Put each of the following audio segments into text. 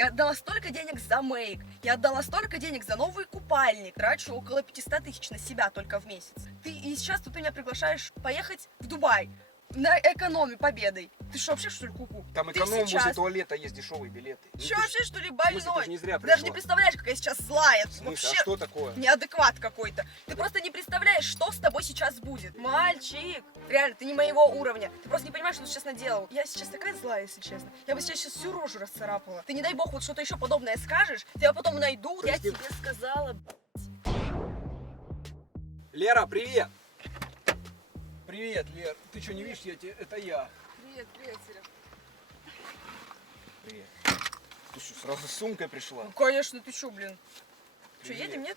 Я отдала столько денег за мейк, я отдала столько денег за новый купальник, трачу около 500 тысяч на себя только в месяц. И сейчас ты меня приглашаешь поехать в Дубай на экономе победой. Ты что, вообще что ли куку? Там Ты эконом сейчас- возле туалета есть дешевые билеты. Ну, Че ты ж- вообще что ли в смысле, больной? ты ж не зря Ты даже не пришла. представляешь, как я сейчас злая. В смысле, Вообще а что такое? неадекват какой-то. Ты просто не представляешь, что с тобой сейчас будет. Мальчик, реально, ты не моего уровня. Ты просто не понимаешь, что ты сейчас наделал. Я сейчас такая злая, если честно. Я бы сейчас всю рожу расцарапала. Ты не дай бог вот что-то еще подобное скажешь, тебя потом найду. Я Прости. тебе сказала. Лера, привет! Привет, Лер. Ты что, не видишь, это я. Привет, привет, Серег. Привет. Ты что, сразу с сумкой пришла? Ну, конечно, ты что, блин? Что, Привет. едем, нет?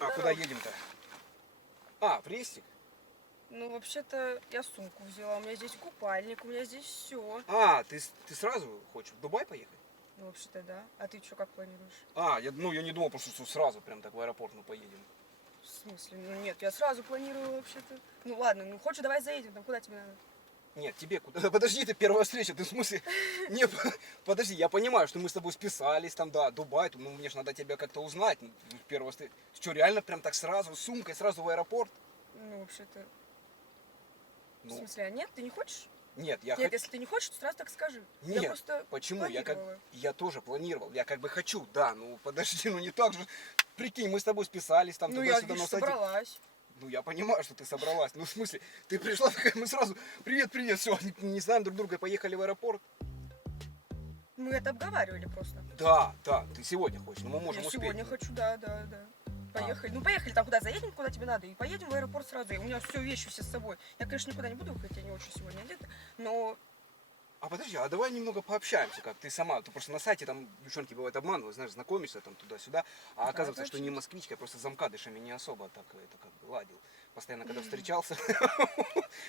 А куда едем-то? А, в Рестик? Ну, вообще-то, я сумку взяла. У меня здесь купальник, у меня здесь все. А, ты сразу хочешь в Дубай поехать? Ну, вообще-то, да. А ты что, как планируешь? А, я не думал, просто что сразу прям так в аэропорт мы поедем. В смысле? Ну, нет, я сразу планирую вообще-то. Ну, ладно, ну, хочешь, давай заедем, там, куда тебе надо? Нет, тебе куда? Подожди, ты первая встреча, ты в смысле? Не, подожди, я понимаю, что мы с тобой списались, там, да, Дубай, ну, мне же надо тебя как-то узнать. Первая встреча. Ты что, реально прям так сразу, с сумкой, сразу в аэропорт? Ну, вообще-то... В Ну, смысле, а нет, ты не хочешь? нет, я Нет, если ты не хочешь, то сразу так скажи. Я Нет, просто почему? планировала. Я тоже планировал, я как бы хочу, да, ну подожди, ну не так же. Прикинь, мы с тобой списались там Ну, я, туда-сюда видишь, на сайте. собралась. Ну я понимаю, что ты собралась. Ну в смысле, ты пришла такая, мы сразу, привет, привет, все, не знаем друг друга, поехали в аэропорт. Мы это обговаривали просто. Да, ты сегодня хочешь, но мы можем Я успеть. сегодня хочу, да. Поехали. Ну, поехали там, куда заедем, куда тебе надо. И поедем в аэропорт сразу. И у меня все вещи все с собой. Я, конечно, никуда не буду выходить, я не очень сегодня одета. Но А подожди, а давай немного пообщаемся, как ты сама, ты просто на сайте там девчонки бывают обманывают, знаешь, знакомишься там туда-сюда, а Да, оказывается, что не точно. москвичка, просто с замкадышами не особо так это как бы ладил. Постоянно, когда встречался,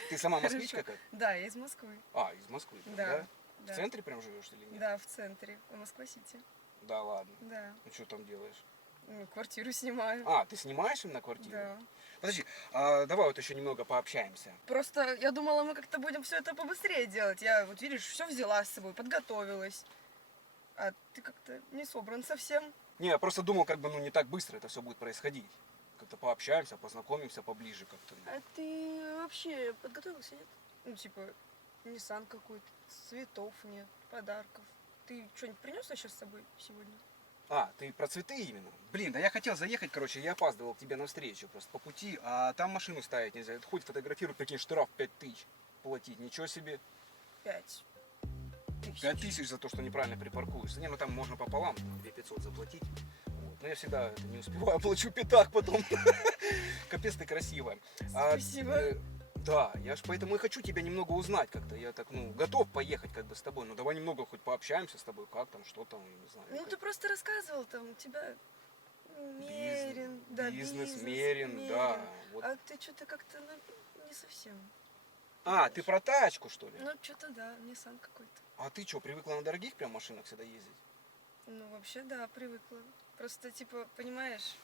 ты сама москвичка как? да, я из Москвы. А, из Москвы, прям, Да, да? да. В центре прям живешь или нет? Да, в центре, в Москва-Сити. Да ладно. Да. Ну что там делаешь? Ну, квартиру снимаю. А, ты снимаешь именно квартиру? Да. Подожди, а давай вот еще немного пообщаемся. Просто я думала, мы как-то будем все это побыстрее делать. Я, вот видишь, все взяла с собой, подготовилась. А ты как-то не собран совсем. Не, я просто думал, как бы, ну не так быстро это все будет происходить. Как-то пообщаемся, познакомимся поближе как-то. А ты вообще подготовился, нет? Ну, типа, Nissan какой-то, цветов нет, подарков. Ты что-нибудь принес вообще с собой сегодня? А, ты про цветы именно? Блин, да я хотел заехать, короче, я опаздывал к тебе навстречу просто по пути, а там машину ставить нельзя. Хоть фотографируй, прикинь, штраф 5000 платить, ничего себе. 5 тысяч. 5000 за то, что неправильно припаркуешься. Не, ну там можно пополам, 2500 заплатить. Вот. Но я всегда это не успеваю, плачу пятак потом. Капец ты красивая. Спасибо. Да, я ж поэтому и хочу тебя немного узнать как-то. Я так, ну, готов поехать как бы с тобой. Ну давай немного хоть пообщаемся с тобой, как там, что там, я не знаю. Ну, как- ты просто рассказывал, там, у тебя мерен, да, бизнес, мерен, да. Вот. А ты что-то как-то, ну, не совсем. А, ты про тачку, что ли? Ну, что-то да, Nissan какой-то. А ты что, привыкла на дорогих прям машинах всегда ездить? Ну, вообще, да, привыкла. Просто, типа, понимаешь,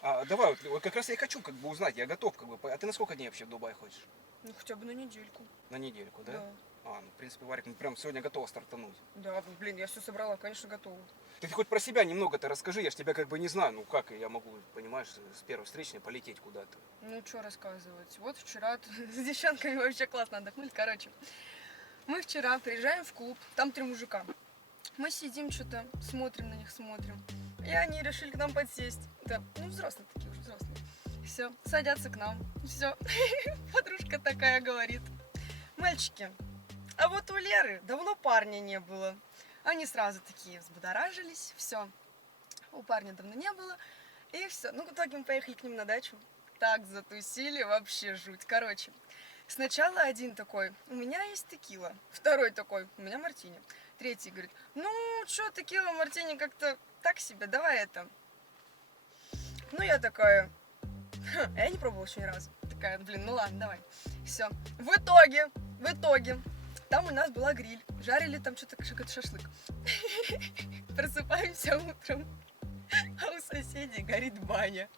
А, давай, вот как раз я и хочу как бы узнать, я готов как бы. А ты на сколько дней вообще в Дубай хочешь? ну, хотя бы на недельку. На недельку, да? Да. А, ну, в принципе, Варик, ну, прям сегодня готова стартануть. Да, ну, блин, я все собрала, конечно, готова. Ты хоть про себя немного-то расскажи, я ж тебя как бы не знаю, ну как я могу, понимаешь, с первой встречной полететь куда-то. Ну, что рассказывать. Вот вчера с девчонками вообще классно отдохнули. Короче, мы вчера приезжаем в клуб, там 3 мужика. Мы сидим, что-то смотрим на них, смотрим. И они решили к нам подсесть. Да, ну, взрослые такие уже, взрослые. Все, садятся к нам. Все. Подружка такая говорит: мальчики, а вот у Леры давно парня не было. Они сразу такие взбудоражились. Все. У парня давно не было. И все. Ну, в итоге мы поехали к ним на дачу. Так затусили, вообще жуть. Короче, сначала один такой: у меня есть текила. Второй такой: у меня мартини. Третий говорит: ну, что, текила, мартини как-то так себе, давай это. Ну, я такая: я не пробовала еще ни разу. Такая: блин, ну ладно, давай. Все. В итоге, там у нас была гриль. Жарили там что-то, какой-то шашлык. Просыпаемся утром, а у соседей горит баня.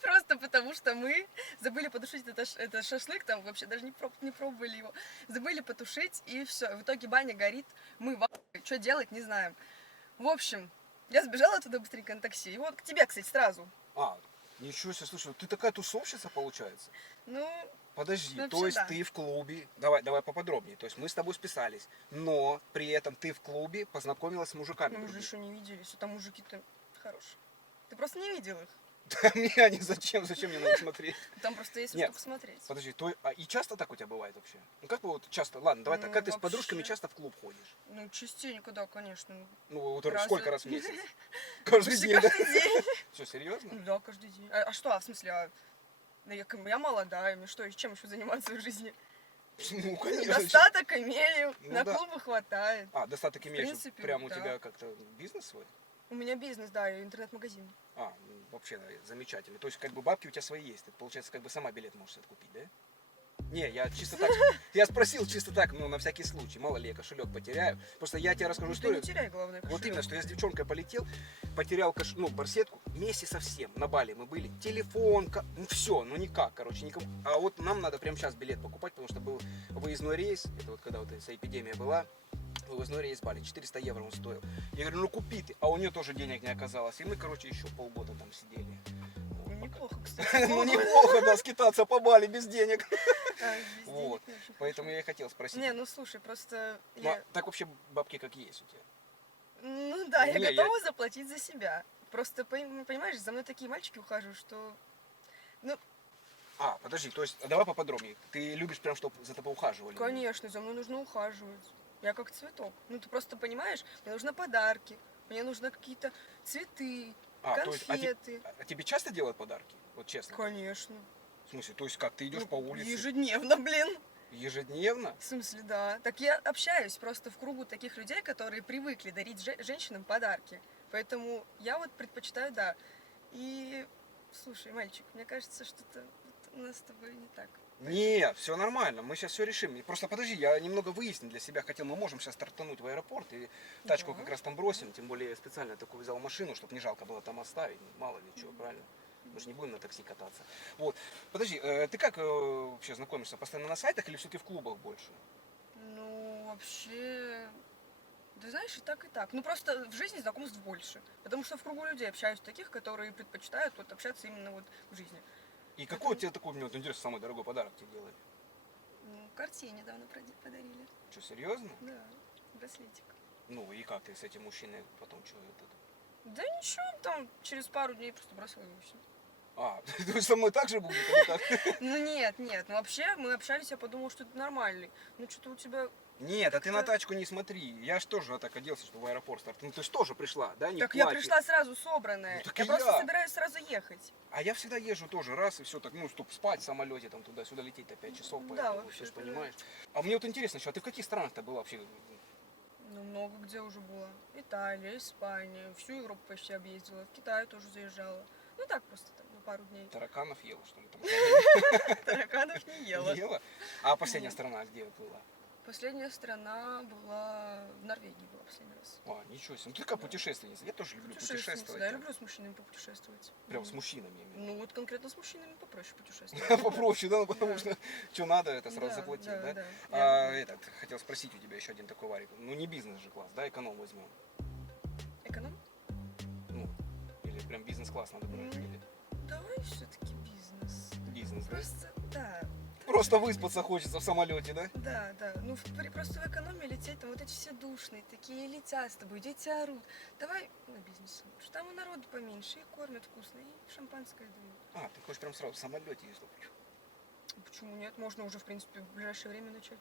Просто просто потому, что мы забыли потушить это шашлык, там вообще даже не пробовали его. Забыли потушить, и все. В итоге баня горит, мы в ахуе, что делать, не знаем. В общем, я сбежала туда быстренько на такси. И вот к тебе, кстати, сразу. А, ничего себе, слушай, ты такая тусовщица получается? Ну, Подожди, вообще то есть да. ты в клубе, давай поподробнее, то есть мы с тобой списались, но при этом ты в клубе познакомилась с мужиками Мы же другими. еще не виделись, а там мужики-то хорошие. Ты просто не видел их. Мне они зачем мне на них смотреть? Там просто есть Нет. что посмотреть. Подожди, и часто так у тебя бывает вообще? Ну как бы вот часто, ладно, давай так, Ну, как ты с вообще. подружками часто в клуб ходишь? Ну, частенько, да, конечно. Ну вот Раз сколько в- раз в месяц? Каждый Почти день, да? каждый день. Что, серьезно? Ну да, каждый день. А что, в смысле, да я молодая, мне что, чем еще заниматься в жизни? Ну, конечно. Достаток имею, Ну на да. клубы хватает. А, достаток имеешь, принципе, прям у да. тебя как-то бизнес свой? У меня бизнес, да, и интернет-магазин. А, ну, вообще да, замечательно. То есть как бы бабки у тебя свои есть, ты, получается, как бы сама билет можешь себе купить, да? Не, я чисто так, я спросил чисто так, ну, на всякий случай, мало ли я кошелек потеряю. Просто я тебе расскажу Ну, ты историю. не теряй, главное, Вот кошелек. именно, что я с девчонкой полетел, потерял барсетку вместе со всем. На Бали мы были. Телефон, ну все, ну никак, короче, никому. А вот нам надо прямо сейчас билет покупать, потому что был выездной рейс, это вот когда вот эта эпидемия была, выездной рейс Бали, 400 евро он стоил. Я говорю, ну купи ты, а у нее тоже денег не оказалось. И мы, короче, еще полгода там сидели. Ну, неплохо, кстати. Ну неплохо, да, скитаться по Бали без денег. А, без Вот. денег не очень Поэтому хорошо. я и хотел спросить. Не, ну слушай, просто Ну, а так вообще бабки как есть у тебя? Ну да, я Не, я- готова заплатить за себя. Просто, понимаешь, за мной такие мальчики ухаживают, что... А, подожди, то есть, давай поподробнее. Ты любишь прям, чтобы за тобой ухаживали? Конечно, за мной нужно ухаживать. Я как цветок. Ну ты просто понимаешь, мне нужны подарки, мне нужны какие-то цветы, То есть, конфеты. а тебе часто делают подарки? Вот честно. Конечно. В смысле, то есть как, ты идешь Ну, по улице ежедневно, блин. ежедневно? В смысле, да. Так я общаюсь просто в кругу таких людей, которые привыкли дарить женщинам подарки. Поэтому я вот предпочитаю, да. И, слушай, мальчик, мне кажется, что-то у нас с тобой не так. Нет, все нормально, мы сейчас все решим. И просто подожди, я немного выяснить для себя хотел, мы можем сейчас стартануть в аэропорт и тачку Да. как раз там бросим, тем более я специально такую взял машину, чтобы не жалко было там оставить, мало ли чего, правильно? Мы же не будем на такси кататься. Вот, подожди, ты как вообще знакомишься, постоянно на сайтах или все-таки в клубах больше? Ну, вообще... Да знаешь, и так, и так. Ну, просто в жизни знакомств больше. Потому что в кругу людей общаюсь таких, которые предпочитают вот общаться именно вот в жизни. И какой у тебя такой, мне вот интересно, самый дорогой подарок тебе делали? Ну, Cartier недавно подарили. Что, серьезно? Да, браслетик. Ну и как ты с этим мужчиной потом что это? Да ничего, там через пару дней просто бросил его все. А, то есть со мной так же будет или как? Ну нет, ну вообще мы общались, я подумала, что это нормальный. Ну что-то у тебя... Нет, а ты на тачку не смотри. Я ж тоже так оделся, что в аэропорт стартануть. Ну ты ж тоже пришла, да? Не в Так я платье. пришла сразу собранная. Ну, так я и просто я. собираюсь сразу ехать. А я всегда езжу тоже раз и все так, ну, чтобы спать в самолете, там туда-сюда лететь-то 5 часов, Да, поэтому, вообще, ты ж это понимаешь. А мне вот интересно еще, а ты в каких странах-то была вообще? Ну, много где уже было. Италия, Испания, всю Европу почти объездила. В Китай тоже заезжала. Ну так просто там на пару дней. Тараканов ела, что ли? Там? Тараканов не ела. Ела? А последняя Нет. страна где была? Последняя страна была в Норвегии, была последний раз. А, ничего себе. Ну ты как путешественница. Я тоже люблю путешествовать. Да, я там. люблю с мужчинами попутешествовать. Прям с мужчинами именно. Ну вот конкретно с мужчинами попроще путешествовать. Попроще, да, ну, потому Да. что что надо, это сразу Да, заплатить, да, да? да. А Я- этот, хотел спросить у тебя еще один такой варик. Ну не бизнес же класс, да, эконом возьмем. Эконом? Ну, или прям бизнес-класс надо брать, М. или Давай все-таки бизнес. бизнес, да? Просто, да. Просто выспаться хочется в самолете, да? Да. Ну, просто в экономе лететь, там вот эти все душные, такие летят с тобой, дети орут. Давай на бизнесе лучше. Там и народу поменьше, и кормят вкусно, и шампанское дают. А, ты хочешь прям сразу в самолете, если Почему нет? Можно уже, в принципе, в ближайшее время начать.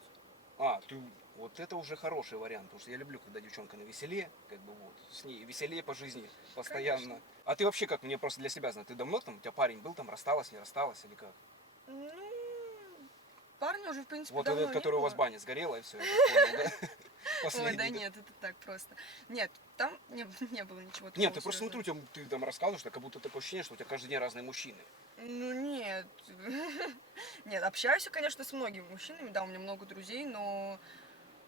А, ты, вот это уже хороший вариант, потому что я люблю, когда девчонка на веселе, как бы вот, с ней веселее по жизни постоянно. Конечно. А ты вообще как, мне просто для себя знаю, ты давно там, у тебя парень был там, рассталась, не рассталась или как? Ну, парня уже, в принципе, Вот давно этот, который не у вас было. баня сгорела и все, понял, да? Ой, Последний, да нет, это так просто. Нет, там не было ничего такого. Нет, ты просто серьезного. смотрю, ты там рассказываешь, что как будто такое ощущение, что у тебя каждый день разные мужчины. Ну нет. Нет, общаюсь я, конечно, с многими мужчинами, да, у меня много друзей, но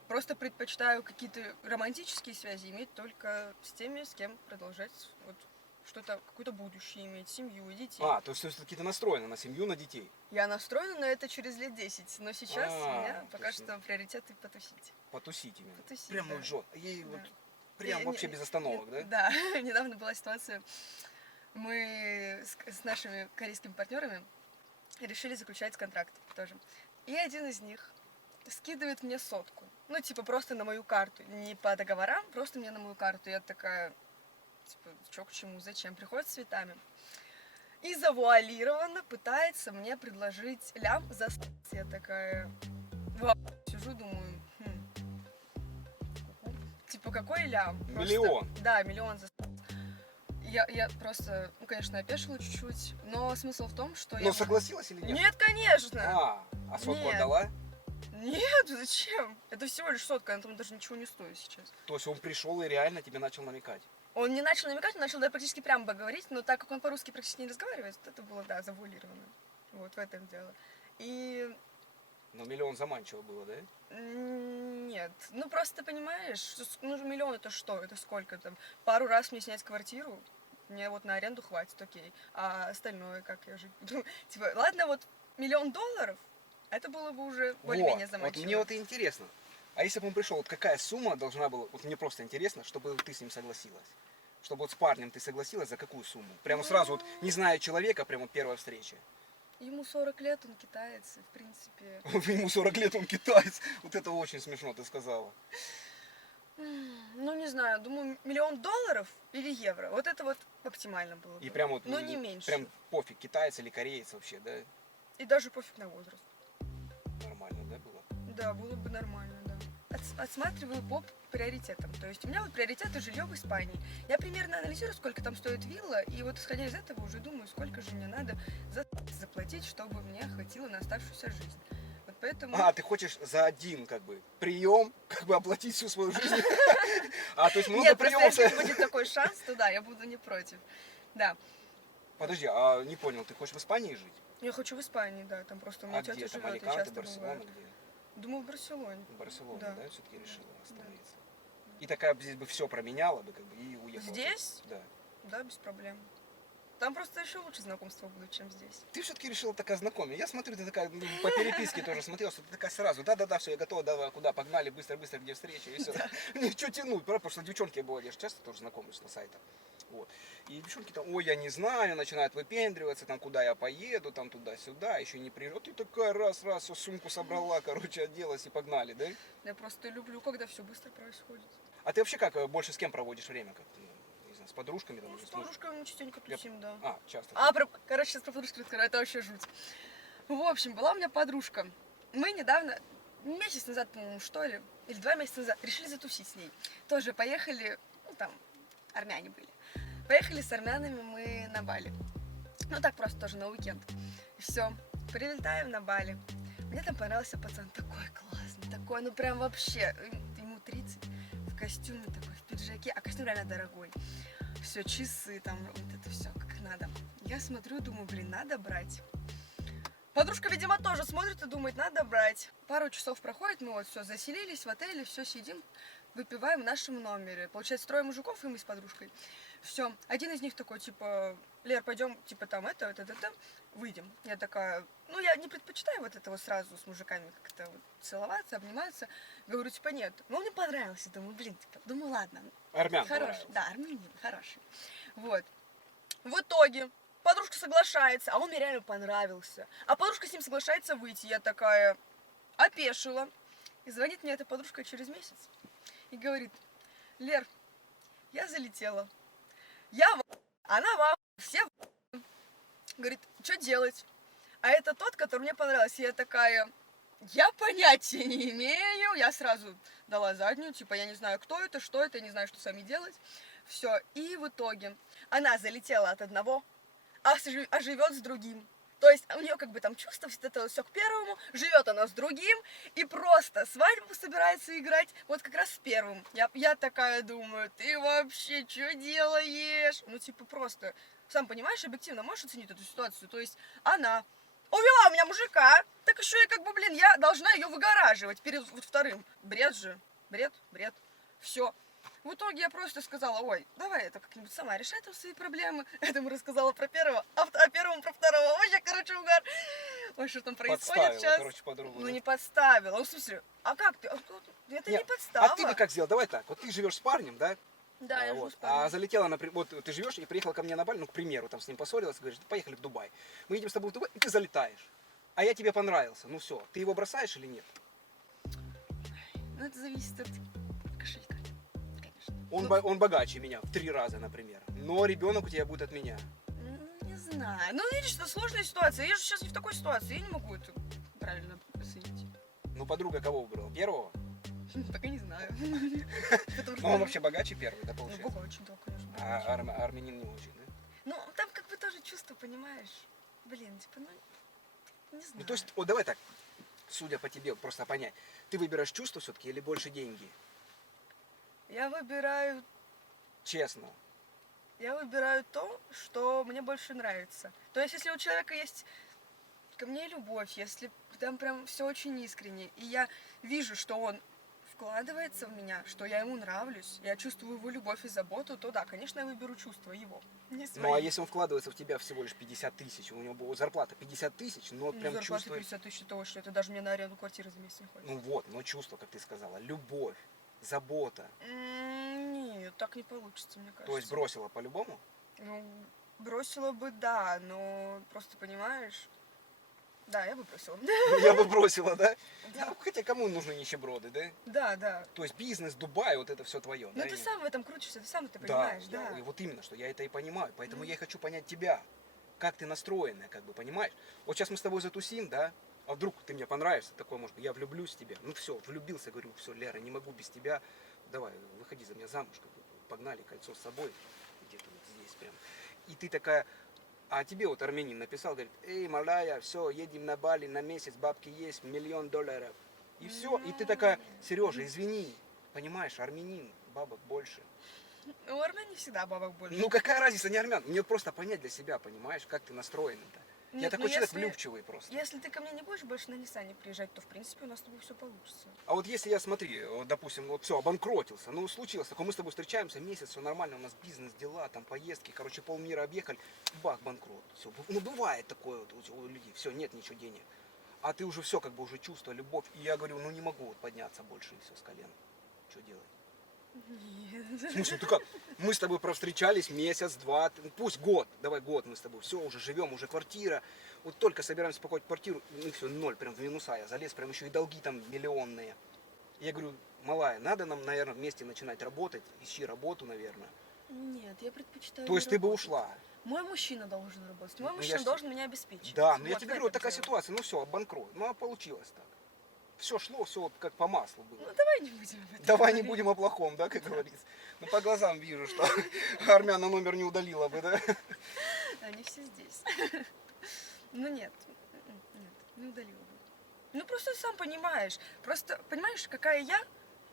просто предпочитаю какие-то романтические связи иметь только с теми, с кем продолжать вот что-то, какое-то будущее иметь, семью и детей. А, то есть все-таки ты настроена на семью, на детей. Я настроена на это через лет 10, но сейчас у меня то пока есть что приоритеты потусить. Потусить именно. Потусить, Прям да. вот жжет. Ей Да. вот прям Не- вообще не- без остановок, да? Да, недавно была ситуация, мы с нашими корейскими партнерами решили заключать контракт тоже. И один из них скидывает мне 100. Ну, типа, просто на мою карту. Не по договорам, просто мне на мою карту. Я такая, типа, чё к чему, зачем? Приходит с цветами. И завуалированно пытается мне предложить лям за секс. Я такая, сижу, думаю, типа, какой лям? Просто- Миллион. Да, миллион за секс. Я просто, ну, конечно, опешила чуть-чуть, но смысл в том, что Но согласилась или нет? Нет, конечно! А 100 Нет. отдала? Нет, зачем? Это всего лишь 100, она там даже ничего не стоит сейчас. То есть он пришел и реально тебе начал намекать. Он не начал намекать, он начал практически прямо говорить, но так как он по-русски практически не разговаривает, это было, да, завуалировано. Вот в этом дело. И Но миллион заманчиво было, да? нет, ну просто понимаешь, ну миллион это что, это сколько там? Пару раз мне снять квартиру, мне вот на аренду хватит, окей, а остальное как я жить буду? Типа, ладно, вот $1 000 000, это было бы уже более-менее Вот заманчиво. мне вот и интересно. А если бы он пришел, вот какая сумма должна была, вот мне просто интересно, чтобы ты с ним согласилась? Чтобы вот с парнем ты согласилась, за какую сумму? Прямо сразу, вот не зная человека, прямо вот первая встреча. Ему 40 лет, он китаец, и в принципе... Ему 40 лет, он китаец. Вот это очень смешно, ты сказала. Ну, не знаю, думаю, $1 000 000 или евро. Вот это вот оптимально было бы. И прям вот, Но не меньше. прям пофиг, китаец или кореец вообще, да? И даже пофиг на возраст. Нормально, да, было? Да, было бы нормально, да. Отсматриваю по приоритетам. То есть у меня вот приоритеты жилье в Испании. Я примерно анализирую, сколько там стоит вилла, и вот исходя из этого уже думаю, сколько же мне надо заплатить, чтобы мне хватило на оставшуюся жизнь. Вот поэтому... А, ты хочешь за один, как бы, прием, как бы оплатить всю свою жизнь? А, то есть много Нет, просто приемов. если будет такой шанс, то да, я буду не против. Да. Подожди, а не понял, ты хочешь в Испании жить? Я хочу в Испании, да, там просто у меня А тетя где там, живет, и Аликанте, часто Барселона, бывает. где? Думаю, в Барселоне. В Барселоне, Да. да, все-таки решила остановиться. И такая здесь бы все променяла бы, как бы, и уехала. Здесь? Да. Да, без проблем. Там просто еще лучше знакомства будут, чем здесь. Ты все-таки решила такая знакомая. Я смотрю, ты такая, ну, по переписке тоже смотрел, что ты такая сразу, да-да-да, все, я готова, давай, куда, погнали, быстро-быстро, где встреча, и все. Мне что тянуть, правда, потому что девчонки бывают, я же часто тоже знакомлюсь на сайтах. Вот. И девчонки там, ой, я не знаю, начинают выпендриваться, там, куда я поеду, там, туда-сюда, еще не приезжают. Ты такая, раз, все, сумку собрала, короче, оделась и погнали, да? Я просто люблю, когда все быстро происходит. А ты вообще как, больше с кем проводишь время, как ты, не знаю, с подружками? Там, Ну, или с с мужем? подружками мы частенько тусим, да. А, часто. Короче, сейчас про подружку расскажу, это вообще жуть. В общем, была у меня подружка. Мы недавно, месяц назад, по-моему, что ли, или 2 месяца назад, решили затусить с ней. Тоже поехали, ну, там, армяне были. Поехали с армянами мы на Бали. Ну, так просто тоже на уикенд. И все, прилетаем на Бали. Мне там понравился пацан, такой классный, такой, ну, прям вообще, ему 30, в костюме такой, в пиджаке, а костюм реально дорогой. Все, часы, там, вот это все как надо. Я смотрю, думаю, блин, надо брать. Подружка, видимо, тоже смотрит и думает, надо брать. Пару часов проходит, мы вот все, заселились в отеле, все, сидим, выпиваем в нашем номере. Получается, 3 мужиков, и мы с подружкой. Все, один из них такой, типа, Лер, пойдем, типа, там, это, выйдем. Я такая, ну, я не предпочитаю вот это вот сразу с мужиками как-то вот целоваться, обниматься. Говорю, типа, нет. Ну, он мне понравился, думаю, блин, типа, думаю, ладно. Армян Хороший, понравился. да, армянин, хороший. Вот. В итоге подружка соглашается, а он мне реально понравился. А подружка с ним соглашается выйти. Я такая опешила. И звонит мне эта подружка через месяц. И говорит, Лер, я залетела. Она все говорит, что делать? А это тот, который мне понравился. Я такая, я понятия не имею. Я сразу дала заднюю, типа, я не знаю, кто это, что это, я не знаю, что сами делать. Все, и в итоге она залетела от одного, а живет с другим. То есть у нее как бы там чувство, это все к первому, живет она с другим, и просто свадьбу собирается играть вот как раз с первым. Я такая думаю, ты вообще что делаешь? Ну типа просто, сам понимаешь, объективно можешь оценить эту ситуацию. То есть она увела у меня мужика, так еще и как бы, блин, я должна ее выгораживать перед вот вторым. Бред же, бред. Все. В итоге я просто сказала, ой, давай это как-нибудь сама решай там свои проблемы. Этому рассказала про первого, а первому про второго. Вообще, короче, угар. Ой, что там происходит Подставила, сейчас? короче, подругу. Ну да? не подставила. Ну, в смысле, а как ты? Это Не, не подстава. А ты бы как сделал? Давай так. Вот ты живешь с парнем, да? Да, я живу Вот. с парнем. А залетела, например, вот ты живешь и приехала ко мне на Бали, ну, к примеру, там с ним поссорилась, и говоришь, поехали в Дубай. Мы едем с тобой в Дубай, и ты залетаешь. А я тебе понравился. Ну все, ты его бросаешь или нет? Ну, это зависит от кошелька, конечно. Он богаче меня в 3 раза, например. Но ребенок у тебя будет от меня. Не знаю. Ну, видишь, это сложная ситуация. Я же сейчас не в такой ситуации. Я не могу это правильно оценить. Ну, подруга кого выбрала? Первого? Так и не знаю. Потому что Ну, он вообще богаче первый, да, Ну, получается? Бога очень только, конечно. А богаче. армянин не очень, да? Ну, там как бы тоже чувство, понимаешь? Блин, типа, ну, не знаю. Ну, то есть, вот давай так, судя по тебе, просто понять. Ты выбираешь чувство все-таки или больше деньги? Я выбираю Честно. то, что мне больше нравится. То есть, если у человека есть ко мне любовь, если там прям все очень искренне, и я вижу, что он вкладывается в меня, что я ему нравлюсь, я чувствую его любовь и заботу, то да, конечно, я выберу чувство его, не свои. Ну, а если он вкладывается в тебя всего лишь 50 тысяч, у него была зарплата 50 тысяч, но Ну, прям зарплата чувствует... 50 тысяч того, что это даже мне на аренду квартиры за месяц не хватит. Ну вот, но чувство, как ты сказала, любовь, забота. Нет, так не получится, мне кажется. То есть бросила по-любому? Ну, бросила бы, да, но просто понимаешь... Да, я бы бросила. Я бы бросила, да? Да. Ну, хотя кому нужны нищеброды, да? Да, да. То есть бизнес, Дубай, вот это все твое. Ну да? ты сам в этом крутишься, ты сам это Да, понимаешь, да. и вот именно, что я это и понимаю. Поэтому Ну. я и хочу понять тебя. Как ты настроенная, как бы, понимаешь? Вот сейчас мы с тобой затусим, да? А вдруг ты мне понравишься, такое, может быть, я влюблюсь в тебя. Ну все, влюбился, говорю, все, Лера, не могу без тебя. Давай, выходи за меня замуж, как бы, погнали, кольцо с собой. Где-то вот здесь прям. И ты такая, а тебе вот армянин написал, говорит, эй, малая, все, едем на Бали на месяц, бабки есть, $1 000 000. И все, и ты такая, Сережа, извини, понимаешь, армянин, бабок больше. Ну, у армян не всегда бабок больше. Ну какая разница, не армян, мне просто понять для себя, понимаешь, как ты настроен-то. Я Нет, такой ну, человек если- влюбчивый просто. Если ты ко мне не будешь больше на Ниссане приезжать, то в принципе у нас с тобой все получится. А вот если я, смотри, вот, допустим, вот все, обанкротился, ну случилось такое, мы с тобой встречаемся месяц, все нормально, у нас бизнес, дела, там поездки, короче, полмира объехали, бах, банкрот. Все, ну бывает такое вот у людей, все, нет ничего денег. А ты уже все, как бы уже чувство, любовь. И я говорю, ну не могу вот подняться больше и все с колен. Что делать? Нет. Слушай, ты как? Мы с тобой провстречались месяц, два, пусть год, давай год мы с тобой, все, уже живем, уже квартира. Вот только собираемся покупать квартиру, ну все, ноль, прям в минуса, я залез, прям еще и долги там миллионные. Я говорю, малая, надо нам, наверное, вместе начинать работать, ищи работу, наверное. Нет, я предпочитаю. То не есть ты бы работать. ушла. Мой мужчина должен работать. Мой Ну, мужчина я ж- должен меня обеспечить. Да, но я Вот тебе в говорю, вот этом такая дело. ситуация, ну все, банкрот. Ну а получилось так. Все шло, все вот как по маслу было. Ну давай не будем об этом Давай не говорить. будем о плохом, да, как говорится. Ну по глазам вижу, что армяна номер не удалила бы, да? Они все здесь. Ну нет, не удалила бы. Ну просто сам понимаешь. Просто понимаешь, какая я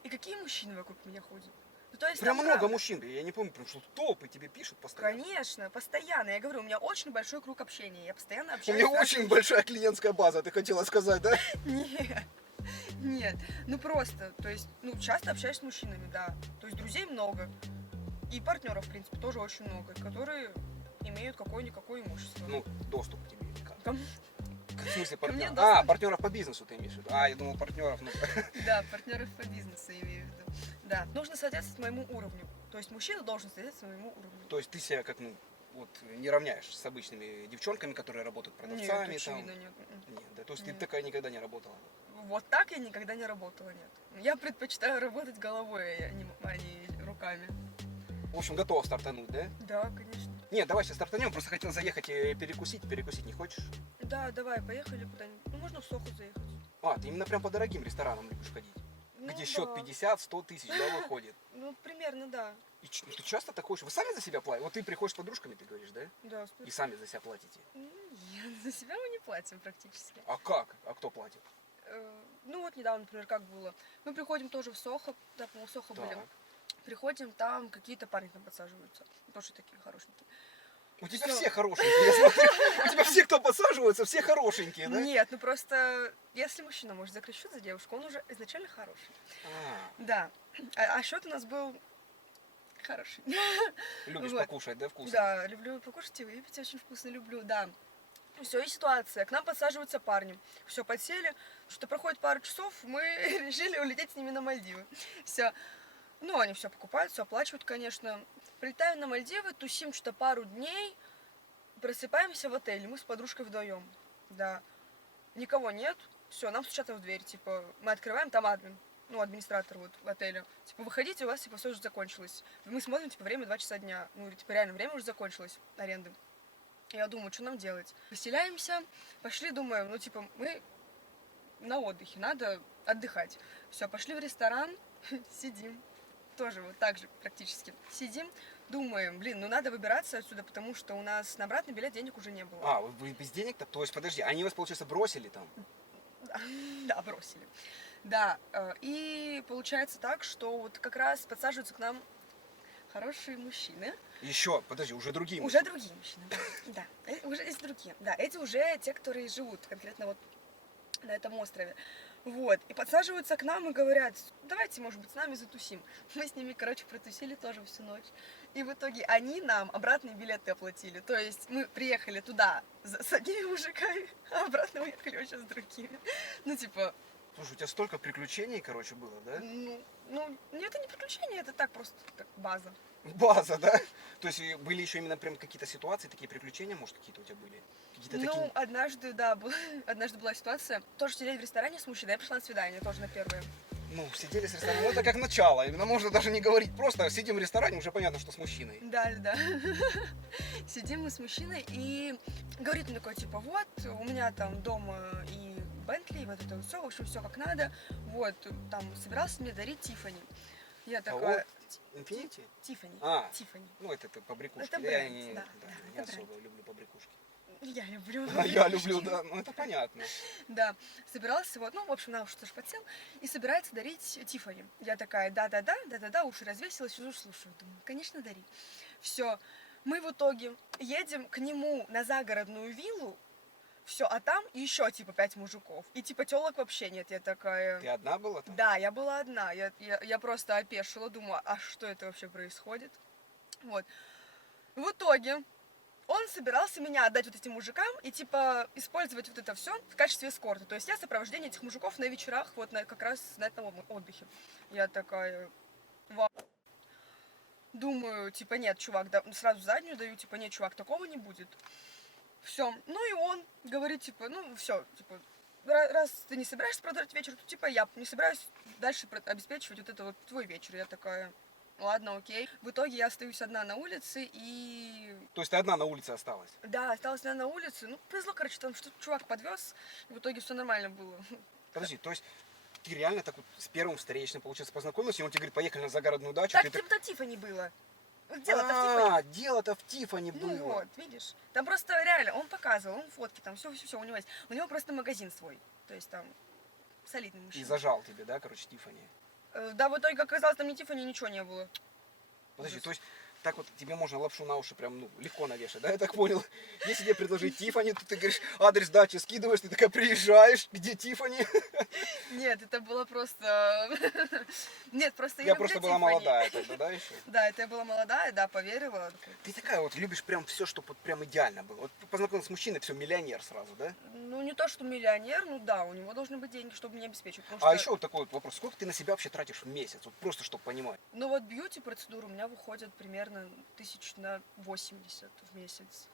и какие мужчины вокруг меня ходят. Ну, то есть Прям там много правда. мужчин, я не помню, прям что топы тебе пишут постоянно. Конечно, постоянно. Я говорю, у меня очень большой круг общения. Я постоянно У общаюсь. меня с разными очень большая клиентская база, ты хотела сказать, да? Нет, нет, ну просто, то есть, ну, часто общаюсь с мужчинами, да, то есть друзей много, и партнеров, в принципе, тоже очень много, которые имеют какое-никакое имущество. Ну, доступ к тебе никак. Кому- В смысле Ко мне партнеров? доступ. А, партнеров по бизнесу ты имеешь в виду? А, я думал партнеров, ну... Да, партнеров по бизнесу имею в виду. Да, нужно соответствовать моему уровню, то есть мужчина должен соответствовать моему уровню. То есть ты себя как, ну, вот не равняешь с обычными девчонками, которые работают продавцами, Нет, там. очевидно, нет. Нет, да, то есть ты Нет. такая никогда не работала. Вот так я никогда не работала, нет. Я предпочитаю работать головой, а не руками. В общем, готова стартануть, да? Да, конечно. Нет, давай сейчас стартанем, просто хотел заехать и перекусить не хочешь? Да, давай, поехали куда-нибудь. Ну, можно в Соху заехать. А, ты именно прям по дорогим ресторанам любишь ходить? Ну, Где счет да. 50-100 тысяч, да, выходит? Ну, примерно, да. И ты часто так ходишь? Вы сами за себя платите? Вот ты приходишь с подружками, ты говоришь, да? Да, И сами за себя платите. Нет, за себя мы не платим практически. А как? А кто платит? Ну вот недавно, например, как было. Мы приходим тоже в Сохо, да, по-моему, в Сохо были. Так. Приходим, там какие-то парни там подсаживаются. Тоже такие хорошенькие. У тебя Всё. все хорошенькие, я смотрю. У тебя все, кто подсаживаются, все хорошенькие, да? Нет, ну просто, если мужчина может закрыть счет за девушку, он уже изначально хороший. А, Да. А счет у нас был Хороший. Любишь Вот. покушать, да, вкусно? Да, люблю покушать и выпить, очень вкусно люблю, да. Все, и ситуация. К нам подсаживаются парни. Все, подсели. Что-то проходит пару часов, мы решили улететь с ними на Мальдивы. Все. Ну, они все покупают, все оплачивают, конечно. Прилетаем на Мальдивы, тусим что-то пару дней, просыпаемся в отеле. Мы с подружкой вдвоем. Да. Никого нет. Все, нам стучат в дверь. Типа, мы открываем, там админ. Ну, администратор вот в отеле. Типа, выходите, у вас, типа, все уже закончилось. Мы смотрим, типа, время 2 часа дня. Ну, типа, реально, время уже закончилось аренды. Я думаю, что нам делать? Поселяемся, пошли, думаем, ну, типа, мы на отдыхе, надо отдыхать. Все, пошли в ресторан, сидим. Тоже вот так же практически. Сидим, думаем, блин, ну надо выбираться отсюда, потому что у нас на обратный билет денег уже не было. А, вы без денег-то? То есть, подожди, они вас, получается, бросили там? Да, бросили. Да, и получается так, что вот как раз подсаживаются к нам хорошие мужчины. Еще, подожди, уже другие Уже мужчины. другие мужчины, да. Уже есть другие. Да, эти уже те, которые живут конкретно вот на этом острове. Вот. И подсаживаются к нам и говорят, давайте, может быть, с нами затусим. Мы с ними, короче, протусили тоже всю ночь. И в итоге они нам обратные билеты оплатили. То есть мы приехали туда с одними мужиками, а обратно уехали вообще с другими. Ну, типа, Слушай, у тебя столько приключений, короче, было, да? ну, это не приключение, это так просто так, база. База, да? То есть были еще именно прям какие-то ситуации, такие приключения, может, какие-то у тебя были? Какие-то Ну, такие... однажды, да, однажды была ситуация. Тоже сидели в ресторане с мужчиной, я пришла на свидание, тоже на первое. Ну, сидели с рестораном, ну это как начало, именно можно даже не говорить, просто сидим в ресторане, уже понятно, что с мужчиной. Да, да. Сидим мы с мужчиной, и говорит он такой, типа, вот, у меня там дома и Бентли, и вот это все, в общем, все как надо. Вот, там собирался мне дарить Тиффани. Я такая... Инфинити? Тиффани. А. Тиффани. Ну, это побрякушки. Это Я бренд, да, не это особо люблю побрякушки. Я люблю. А я люблю, да, ну это понятно. Да, собирался, вот, ну, в общем, на уши тоже подсел, и собирается дарить Тиффани. Я такая, да-да-да, уши развесила, сижу, слушаю, думаю, конечно, дари. Все, мы в итоге едем к нему на загородную виллу, все, а там еще, типа, 5 мужиков, и, типа, телок вообще нет, я такая... Ты одна была там? Да, я была одна, я просто опешила, думаю, а что это вообще происходит? Вот. В итоге он собирался меня отдать вот этим мужикам и, типа, использовать вот это все в качестве эскорта. То есть я сопровождение этих мужиков на вечерах, вот как раз на этом отдыхе. Я такая, вау. Думаю, типа, нет, чувак, да, сразу заднюю даю, типа, нет, чувак, такого не будет. Все. Ну и он говорит, типа, ну все, типа, раз ты не собираешься продать вечер, то, типа, я не собираюсь дальше обеспечивать вот это вот твой вечер. Я такая... Ладно, окей. В итоге я остаюсь одна на улице и... То есть ты одна на улице осталась? Да, осталась одна на улице. Ну, повезло, короче, там что-то чувак подвез, и в итоге все нормально было. Подожди, то есть ты реально так вот с первым встречным, получается, познакомился, и он тебе говорит, поехали на загородную дачу. Так, ты типа-то Тиффани было. Вот дело-то в Тиффани. Дело-то в Тиффани было. Ну вот, видишь. Там просто реально, он показывал, он фотки, там все у него есть. У него просто магазин свой. То есть там солидный И мужчина. зажал тебе, да, короче, Тиффани. Да, в итоге, как оказалось, там ни Тиффани, ничего не было. Подожди, Ужас. то есть так вот тебе можно лапшу на уши прям, ну, легко навешать, да, я так понял? Если тебе предложить Тиффани, то ты говоришь, адрес дачи скидываешь, ты такая приезжаешь, где Тиффани? Нет, это было просто... Нет, просто Я люблю просто была Тиффани. молодая тогда, да, еще? Да, это я была молодая, да, поверила. Ты такая вот любишь прям все, чтобы вот прям идеально было. Вот познакомился с мужчиной, все, миллионер сразу, да? Ну, не то, что миллионер, ну да, у него должны быть деньги, чтобы меня обеспечить. А Что... еще вот такой вот вопрос, сколько ты на себя вообще тратишь в месяц? Вот просто, чтобы понимать. Ну вот бьюти-процедуры у меня выходят примерно 1080 в месяц.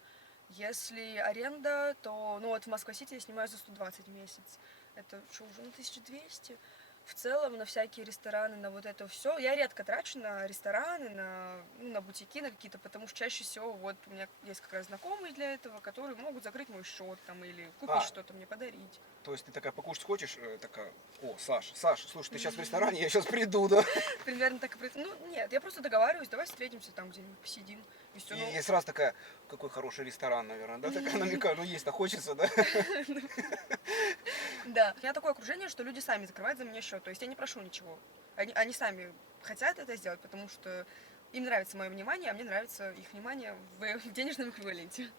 Если аренда, то, ну вот в Москва-Сити я снимаю за 120 в месяц. Это что, уже на 1200? В целом на всякие рестораны, на вот это все. Я редко трачу на рестораны, на бутики, на какие-то, потому что чаще всего вот у меня есть как раз знакомые для этого, которые могут закрыть мой счет там или купить что-то мне подарить. То есть ты такая покушать хочешь, такая, о, Саша, слушай, ты сейчас в ресторане, я сейчас приду, да? Примерно так и происходит. Ну, нет, я просто договариваюсь, давай встретимся там где-нибудь, посидим. И все. Ну, И сразу такая, какой хороший ресторан, наверное, да? Такая намекаю, ну есть-то хочется, да? да. У меня такое окружение, что люди сами закрывают за меня счет. То есть я не прошу ничего. Они сами хотят это сделать, потому что им нравится мое внимание, а мне нравится их внимание в денежном эквиваленте.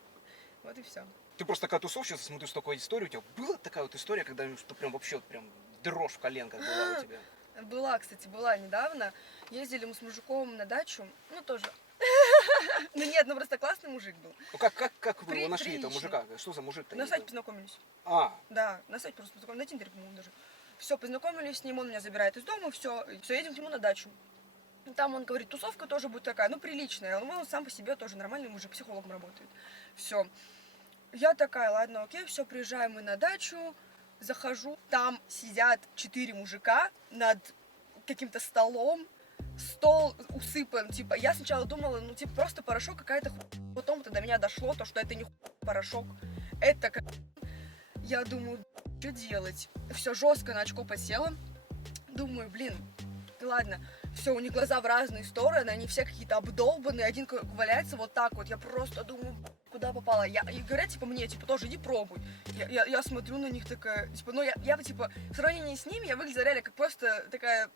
Вот и все. Ты просто такая тусовщица, смотрю, с такой историей. У тебя была такая вот история, когда что прям вообще вот прям дрожь в коленках была у тебя? Была, кстати, была недавно. Ездили мы с мужиком на дачу, ну тоже. Ну нет, ну просто классный мужик был. Ну как вы его нашли, этого Прилично. мужика? Что за мужик-то? На сайте познакомились. А, Да, на сайте просто познакомились, на Тиндере, по-моему, даже. Все, познакомились с ним, он меня забирает из дома, все, едем к нему на дачу. Там он говорит, тусовка тоже будет такая, ну, приличная. Он сам по себе тоже нормальный мужик, психологом работает. Все. Я такая, ладно, окей, все, приезжаем мы на дачу, захожу, там сидят 4 мужика над каким-то столом, стол усыпан, типа, я сначала думала, ну, типа, просто порошок какая-то потом-то до меня дошло, то, что это не порошок, это как... Я думаю, что делать? Все жестко на очко посела, думаю, блин, ладно, все, у них глаза в разные стороны, они все какие-то обдолбанные, один валяется вот так вот, я просто думаю, куда попала. И говорят, типа, мне, типа, тоже иди пробуй. Я смотрю на них такая, типа, ну, я типа, в сравнении с ними, я выглядела реально как просто такая,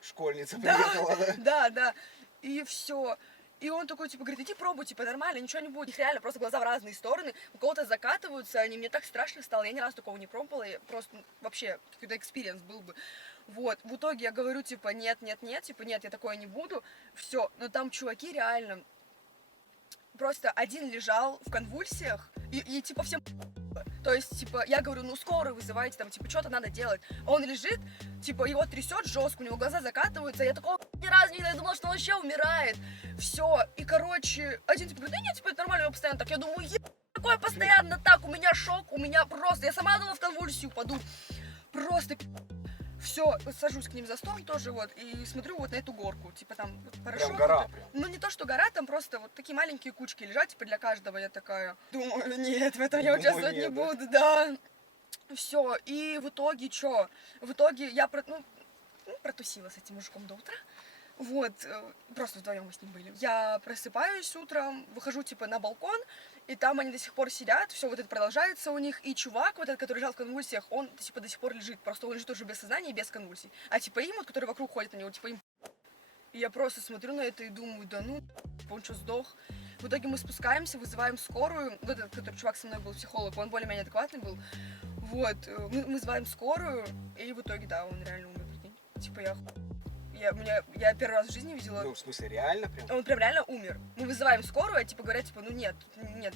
школьница да, приехала, да? да, и все. И он такой, типа, говорит, иди пробуй, типа, нормально, ничего не будет. Их реально просто глаза в разные стороны, у кого-то закатываются, они, мне так страшно стало, я ни разу такого не пробовала, я просто, вообще, какой-то экспириенс был бы. Вот, в итоге я говорю, типа, нет, типа, нет, я такое не буду, все, но там чуваки реально, просто один лежал в конвульсиях, и типа, всем то есть, типа, я говорю, ну, скорую вызывайте, там, типа, что-то надо делать. Он лежит, типа, его трясет жестко, у него глаза закатываются, я такого ни разу не видела, я думала, что он вообще умирает. Все, и, короче, один, типа, говорит, да нет, типа, это нормально, я постоянно так. Я думаю, такое постоянно так, у меня шок, у меня просто, я сама думала, в конвульсию упаду. Просто все, сажусь к ним за стол тоже, вот, и смотрю вот на эту горку, типа, там, вот, порошок. Прям гора, это. прям. Ну, не то, что гора, там просто вот такие маленькие кучки лежат, типа, для каждого, я такая, думаю, нет, в этом я Думаю, участвовать не нет, да? буду, да. Все, и в итоге что? В итоге я протусила с этим мужиком до утра. Вот, просто вдвоем мы с ним были. Я просыпаюсь утром, выхожу типа на балкон, и там они до сих пор сидят, все вот это продолжается у них, и чувак, вот этот, который лежал в конвульсиях, он типа до сих пор лежит, просто он лежит уже без сознания и без конвульсий. А типа им, вот, которые вокруг ходят на него, типа им... И я просто смотрю на это и думаю, да ну, он что, сдох? В итоге мы спускаемся, вызываем скорую, вот этот, который чувак со мной был, психолог, он более-менее адекватный был. Вот, мы вызываем скорую, и в итоге, да, он реально умер, прикинь. Типа я первый раз в жизни видела... Ну, в смысле, реально прям? Он прям реально умер. Мы вызываем скорую, а типа говорят, типа, ну нет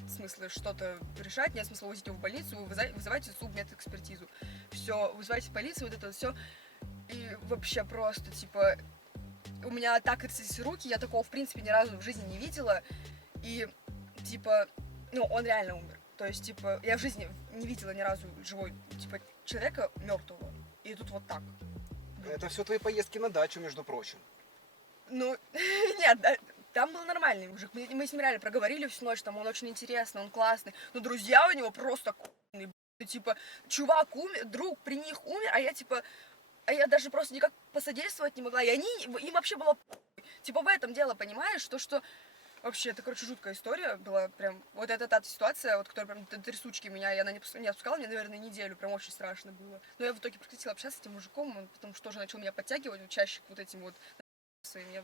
смысла что-то решать, нет смысла возить его в больницу, вы вызывайте судмедэкспертизу. Все, вызывайте полицию, вот это все. И вообще просто, типа, у меня так тряслись руки, я такого, в принципе, ни разу в жизни не видела. И, типа, ну, он реально умер. То есть, типа, я в жизни не видела ни разу живой, типа, человека мертвого. И тут вот так. Это все твои поездки на дачу, между прочим. Ну, нет, там был нормальный мужик. Мы с ним реально проговорили всю ночь, там он очень интересный, он классный. Но друзья у него просто типа, чувак умер, друг при них умер, а я даже просто никак посодействовать не могла. И им вообще было типа в этом дело, понимаешь, что вообще, это, короче, жуткая история была, прям, вот это та ситуация, вот, которая прям трясучки меня, и она не отпускала, мне, наверное, неделю, прям очень страшно было. Но я в итоге прекратила общаться с этим мужиком, он потому что тоже начал меня подтягивать чаще к вот этим вот своим, я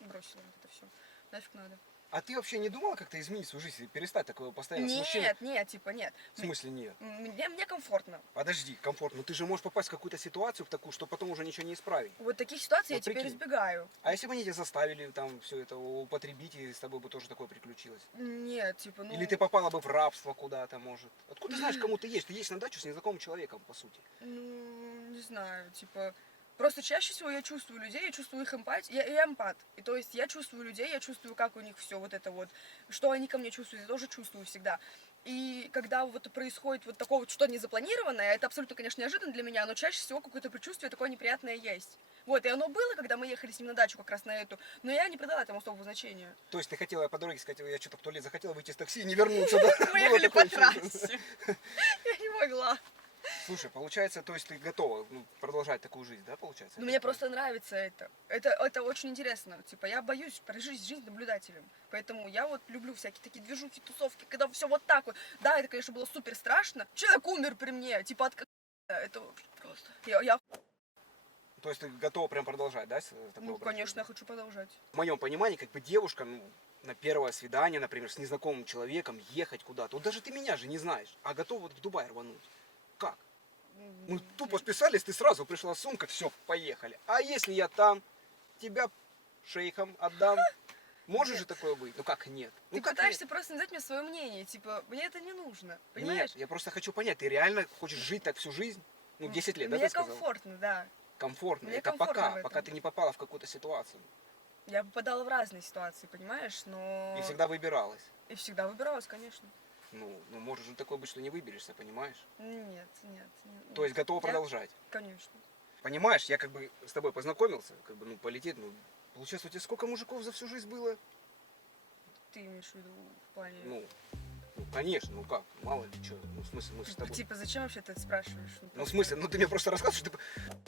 бросила вот это все, нафиг надо. А ты вообще не думала как-то изменить свою жизнь и перестать такое постоянно с мужчиной? Нет, типа, нет. В смысле нет? Мне комфортно. Подожди, комфортно. Но ты же можешь попасть в какую-то ситуацию в такую, что потом уже ничего не исправить. Вот таких ситуаций Вот я теперь прикинь. избегаю. А если бы они тебя заставили там все это употребить, и с тобой бы тоже такое приключилось? Нет, типа, ну... Или ты попала бы в рабство куда-то, может? Откуда ты знаешь, кому ты едешь? Ты едешь на дачу с незнакомым человеком, по сути. Ну, не знаю, типа... Просто чаще всего я чувствую людей, я чувствую их эмпатию, я эмпат. И то есть я чувствую людей, я чувствую, как у них все вот это вот, что они ко мне чувствуют, я тоже чувствую всегда. И когда вот происходит вот такое вот что-то незапланированное, это абсолютно, конечно, неожиданно для меня, но чаще всего какое-то предчувствие такое неприятное есть. Вот, и оно было, когда мы ехали с ним на дачу как раз на эту, но я не придала этому особого значения. То есть ты хотела по дороге сказать, я что-то в туалет захотела выйти из такси и не вернуться, да? Мы ехали по трассе. Я не могла. Слушай, получается, то есть ты готова продолжать такую жизнь, да, получается? Ну, мне просто нравится это. Это очень интересно. Типа, я боюсь прожить жизнь наблюдателем. Поэтому я вот люблю всякие такие движухи, тусовки, когда все вот так вот. Да, это, конечно, было супер страшно. Человек умер при мне. Типа, это вообще просто... То есть ты готова прям продолжать, да? Ну, конечно, я хочу продолжать. В моем понимании, как бы девушка, на первое свидание, например, с незнакомым человеком, ехать куда-то. Вот даже ты меня же не знаешь, а готова вот в Дубай рвануть. Как? Мы тупо списались, ты сразу пришла с сумкой, все, поехали. А если я там, тебя шейхам отдам. Может же такое быть? Ну как нет? Ну Ты как пытаешься просто дать мне свое мнение, типа, мне это не нужно, нет? понимаешь? Нет, я просто хочу понять, ты реально хочешь жить так всю жизнь? Ну, 10 лет, да, Мне ты сказал? комфортно, да. Комфортно. Мне Это комфортно в этом. пока ты не попала в какую-то ситуацию. Я попадала в разные ситуации, понимаешь, но... И всегда выбиралась. И всегда выбиралась, конечно. Ну, может же такое быть, что не выберешься, понимаешь? Нет. То есть готова Я- продолжать. Конечно. Понимаешь, я как бы с тобой познакомился, как бы, ну, полететь, ну, получается, у тебя сколько мужиков за всю жизнь было? Ты имеешь в виду в плане... Ну, конечно, ну как, мало ли, что, ну, в смысле, мы же с тобой... Типа, зачем вообще ты это спрашиваешь? Ну, в смысле, ну, ты мне просто рассказываешь, что ты...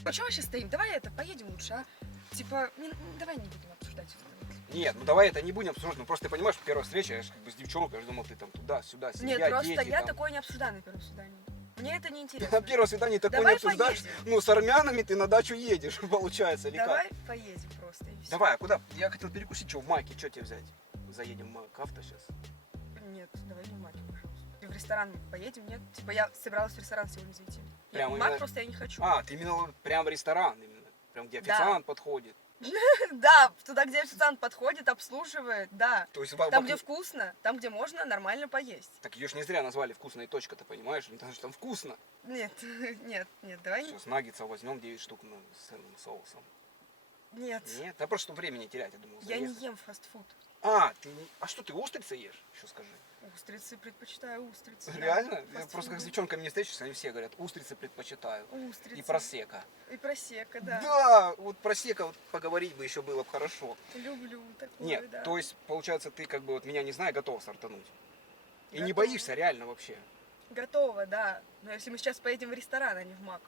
Ну, чего вообще стоим? Давай поедем лучше, а? Типа, давай не будем обсуждать это. Нет, ну, давай это не будем обсуждать, ну, просто ты понимаешь, первая встреча, я же как бы с девчонкой, я же думал, ты там туда-сюда, семья, Нет, просто дети, я там. такое не обсуждаю на первом свидании. Мне это не На интересно. первом свидании такое Давай не обсуждаешь, поедем. ну, с армянами ты на дачу едешь, получается, или Давай как? поедем просто и все. Давай, а куда? Я хотел перекусить, что, в Маке, что тебе взять? Заедем в Мак Авто сейчас. Нет, давай не в Маке, пожалуйста. И в ресторан поедем, нет? Типа, я собиралась в ресторан сегодня зайти. Прямо В Мак именно- просто я не хочу. А, ты именно прям в ресторан, именно. Прям где Да. официант подходит. Да, туда, где официант подходит, обслуживает, да. То есть Там, где вкусно, там, где можно нормально поесть. Так ее ж не зря назвали вкусная точка, ты понимаешь? Потому что там вкусно. Нет, давай. Сейчас наггетсов возьмем 9 штук с сырным соусом. Нет. Нет, да просто чтобы времени терять, я думал. Я не заехать. ем фастфуд. А что ты устрицы ешь? Еще скажи. Устрицы предпочитаю устрицы. да. Реально? Я Фастфуд. просто как с девчонками не встречусь, они все говорят, устрицы предпочитаю. Устрицы. И просека. И просека, да. Да, вот просека вот поговорить бы еще было бы хорошо. Люблю такое, Нет, да. то есть, получается, ты как бы вот меня не зная, готова стартануть. И не Готова. боишься реально вообще. Готово, да. Но если мы сейчас поедем в ресторан, а не в Мак.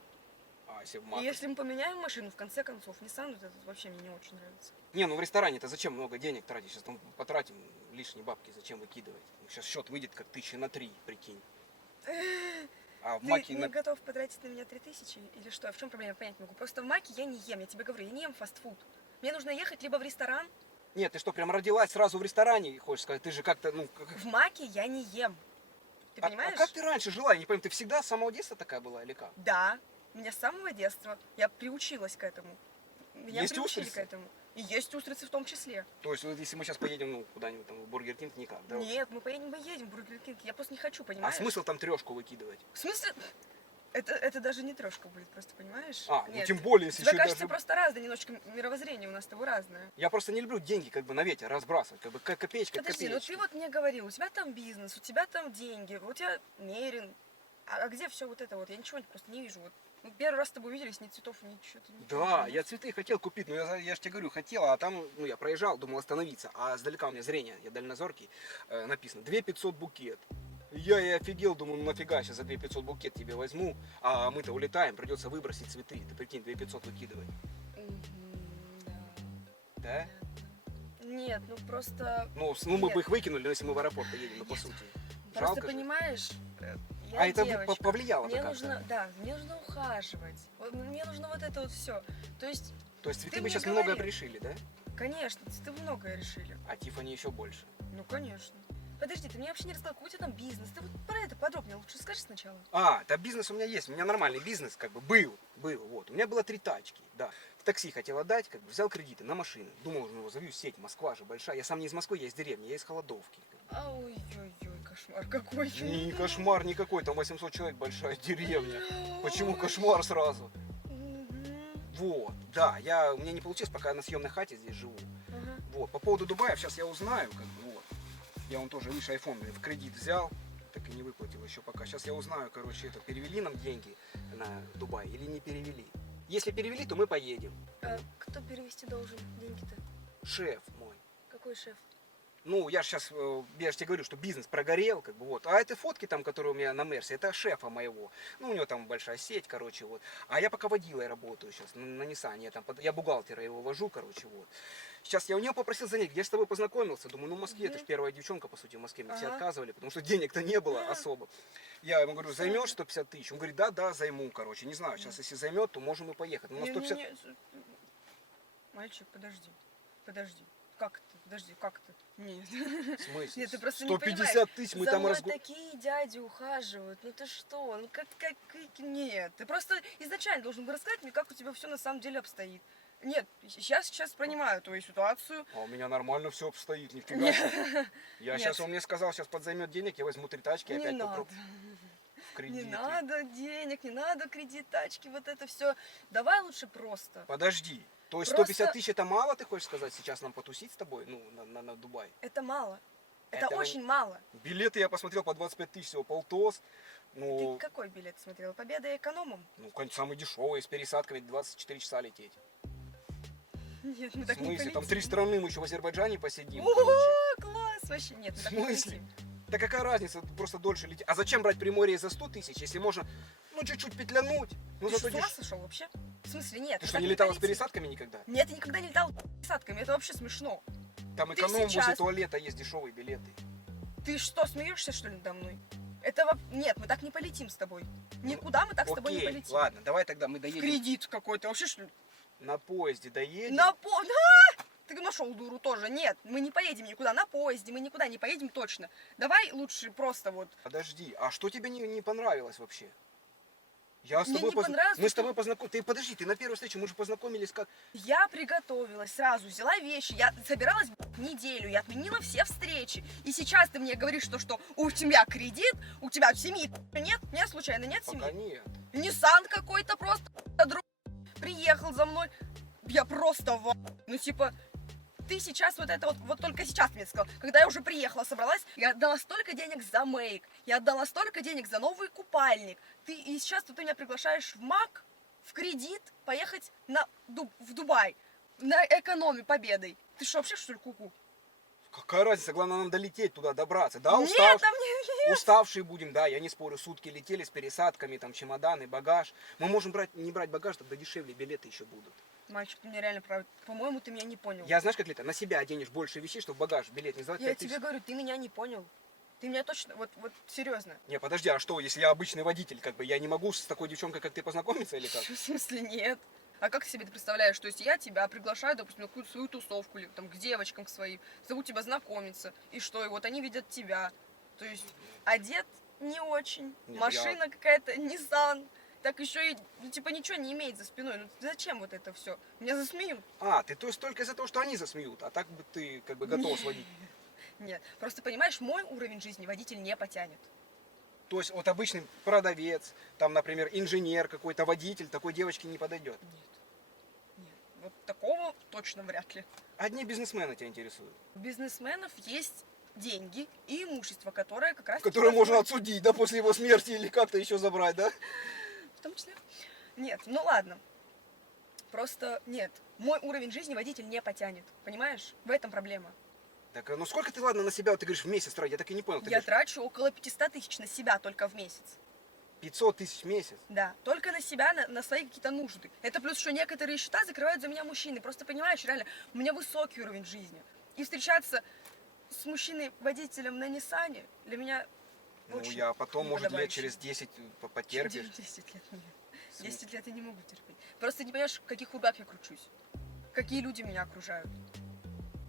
А, если в И Мак. если мы поменяем машину, в конце концов, Nissan вот этот вообще мне не очень нравится. Не, ну в ресторане-то зачем много денег тратить? Сейчас там потратим лишние бабки, зачем выкидывать? Сейчас счет выйдет как 1000 на 3, прикинь. А в Ты Маке не готов потратить на меня 3000 или что? В чем проблема? Я понять не могу. Просто в Маке я не ем, я тебе говорю, я не ем фастфуд. Мне нужно ехать либо в ресторан. Нет, ты что, прям родилась сразу в ресторане, хочешь сказать? Ты же как-то, ну... В Маке я не ем. Ты А понимаешь? как ты раньше жила? Я не понимаю, ты всегда с самого детства такая была или как? Да. Меня с самого детства. Я приучилась к этому. Меня Есть приучили устрицы? к этому. И есть устрицы в том числе. То есть, вот если мы сейчас поедем, ну, куда-нибудь там в Бургер Кинг, никак, да? Нет, мы едем в Бургер Кинг. Я просто не хочу, А понимаешь? смысл там трешку выкидывать? В смысле? Это даже не трешка будет, просто понимаешь? А, ну Нет. тем более, если Тебе еще кажется, даже... просто разное, немножечко мировоззрение у нас с тобой разное. Я просто не люблю деньги как бы на ветер разбрасывать, как бы как копеечка, Подожди, ну ты вот мне говорил, у тебя там бизнес, у тебя там деньги, у тебя мерин. А где все вот это вот? Я ничего просто не вижу. Вот. Мы первый раз с тобой виделись, ни цветов, ничего. Да, я цветы хотел купить, но я же тебе говорю, хотел, а там, ну, я проезжал, думал остановиться, а сдалека у меня зрение, я дальнозоркий, написано 2500 букет. Я и офигел, думаю, ну нафига, сейчас за 2500 букет тебе возьму, а мы-то улетаем, придется выбросить цветы, ты прикинь, 2500 выкидывать. Да? Нет, ну просто... Ну, мы Нет. бы их выкинули, если мы в аэропорт поедем, ну по сути. Просто Жалко же. понимаешь, я А это девочка. повлияло Мне как-то? нужно, да, мне нужно ухаживать. Мне нужно вот это вот все. То есть, То есть цветы ты мы мне сейчас говорил. многое решили, да? конечно, ты многое решили. А Тиффани еще больше. Ну, конечно. Подожди, ты мне вообще не рассказал, какой у тебя там бизнес? Ты вот про это подробнее лучше скажи сначала. Да, бизнес у меня есть, у меня нормальный бизнес, как бы, был, вот. У меня было 3 тачки, да. В такси хотел отдать, как бы, взял кредиты на машины. Думал, ну, завью сеть, Москва же большая. Я сам не из Москвы, я из деревни, я из Холодовки. Ой-ой-ой, кошмар какой. Не кошмар никакой, там 800 человек, большая деревня. Почему кошмар сразу? Мгм. Вот, да, у меня не получилось, пока я на съемной хате здесь живу. Ага. Вот, по поводу Дубая, сейчас я узнаю, как бы, вот. Я вон тоже, видишь, iPhone, блин, в кредит взял, так и не выплатил еще пока. Сейчас я узнаю, короче, это, перевели нам деньги на Дубай или не перевели. Если перевели, то мы поедем. А кто перевести должен деньги-то? Шеф мой. Какой шеф? Ну, я же тебе говорю, что бизнес прогорел, как бы, вот. А эти фотки там, которые у меня на Мерсе, это шефа моего. Ну, у него там большая сеть, короче, вот. А я пока водилой работаю сейчас на Ниссане. Я бухгалтера его вожу, короче, вот. Сейчас я у него попросил занять, где я с тобой познакомился. Думаю, ну, в Москве, ты же первая девчонка, по сути, в Москве. Мне все Ага. отказывали, потому что денег-то не было особо. Я ему говорю, займешь 150 тысяч? Он говорит, да, займу, короче. Не знаю, сейчас, если займет, то можем и поехать. Ну, на 150... Не. Мальчик, подожди. Как это? Подожди, как это? Нет. В смысле? Нет, ты просто не 150 тысяч мы За там мной разговариваем. такие дяди ухаживают. Ну ты что? Ну как... Нет. Ты просто изначально должен был рассказать мне, как у тебя все на самом деле обстоит. Нет, сейчас понимаю твою ситуацию. А у меня нормально все обстоит, нифига Нет. себе. Я Нет. сейчас, он мне сказал, сейчас подзаймет денег, я возьму 3 тачки и Не опять надо. попробую в Не кредит. надо денег, не надо кредит, тачки, вот это все. Давай лучше просто. Подожди. То есть Просто- 150 тысяч это мало, ты хочешь сказать, сейчас нам потусить с тобой, ну, на Дубай? Это мало. Это Этого очень мало. Билеты я посмотрел по 25 тысяч всего, полтос. Ну, Ты какой билет смотрел? Победа экономом? ну, конечно, самый дешевый, с пересадками 24 часа лететь. Нет, мы В так не смысле? Там полетим. 3 страны, мы еще в Азербайджане посидим, О, короче. класс! Вообще нет, мы В так не смысле? полетим. Да какая разница, просто дольше лететь. А зачем брать Приморье за 100 тысяч, если можно, ну, чуть-чуть петлянуть? Ну, Ты зато что, с ума деш... сошел вообще? В смысле, нет. Ты мы что, так не летала с полетим. пересадками никогда? Нет, я никогда не летал с пересадками, это вообще смешно. Там Ты эконом возле сейчас- туалета есть дешевые билеты. Ты что, смеешься, что ли, надо мной? Это нет, мы так не полетим с тобой. Никуда мы так с тобой не Окей, полетим. ладно, давай тогда мы доедем Кредит какой-то, вообще что ли? на поезде, доедем. Ты нашел дуру тоже. Нет, мы не поедем никуда на поезде, мы никуда не поедем точно. Давай лучше просто вот. Подожди, а что тебе не понравилось вообще? Я с Мне тобой не понравилось, Мы с что- тобой познакомились. Ты подожди, ты на первой встрече, мы же познакомились как. Я приготовилась сразу, взяла вещи, я собиралась неделю, я отменила все встречи. И сейчас ты мне говоришь, что у тебя кредит, у тебя семьи нет? Нет, случайно нет Пока семьи? нет. Ниссан какой-то просто друг приехал за мной. Я просто ну типа, ты сейчас вот это вот только сейчас мне сказал, когда я уже приехала, собралась, я отдала столько денег за мейк, я отдала столько денег за новый купальник. И сейчас ты меня приглашаешь в МАК, в кредит, поехать в Дубай, на экономе победой. Ты что, вообще что ли куку? Какая разница, главное нам долететь туда, добраться. Да, Нет, там не... уставшие будем, да, я не спорю, сутки летели с пересадками, там чемоданы, багаж. Мы можем не брать багаж, тогда дешевле билеты еще будут. Мальчик, ты меня реально прав. По-моему, ты меня не понял. Я знаешь, как лето, на себя оденешь больше вещей, чтобы багаж, билет не сдавать Я 5 тебе тысяч. говорю, ты меня не понял. Ты меня точно, вот серьезно. Не, подожди, а что, если я обычный водитель, как бы я не могу с такой девчонкой, как ты, познакомиться или как? В смысле нет? А как себе ты представляешь, то есть я тебя приглашаю, допустим, на какую-то свою тусовку или там к девочкам к своим, зову тебя знакомиться, и что, и вот они видят тебя. То есть одет не очень, Нет, машина какая-то, Nissan, так еще и, ну, типа, ничего не имеет за спиной. Ну зачем вот это все? Меня засмеют. А, ты то есть только из-за того, что они засмеют, а так бы ты как бы готов сводить. Нет, просто понимаешь, мой уровень жизни водитель не потянет. То есть вот обычный продавец, там, например, инженер какой-то, водитель, такой девочке не подойдет. Нет, вот такого точно вряд ли. Одни бизнесмены тебя интересуют, У бизнесменов есть деньги и имущество, которое как раз... которые можно отсудить, да, после его смерти или как-то еще забрать, да? В том числе. Нет, ну ладно. Просто нет. Мой уровень жизни водитель не потянет. Понимаешь? В этом проблема. Так, ну сколько ты, ладно, на себя, вот ты говоришь, в месяц тратить? Я так и не понял. Ты Я говоришь, трачу около 500 тысяч на себя только в месяц. 500 тысяч в месяц? Да, только на себя, на свои какие-то нужды. Это плюс, что некоторые счета закрывают за меня мужчины. Просто понимаешь, реально, у меня высокий уровень жизни. И встречаться с мужчиной-водителем на Ниссане для меня Ну, очень я потом, может, лет неподобающе. через 10 потерпишь. 10 лет нет. 10 лет я не могу терпеть. Просто не понимаешь, в каких кругах я кручусь. Какие люди меня окружают.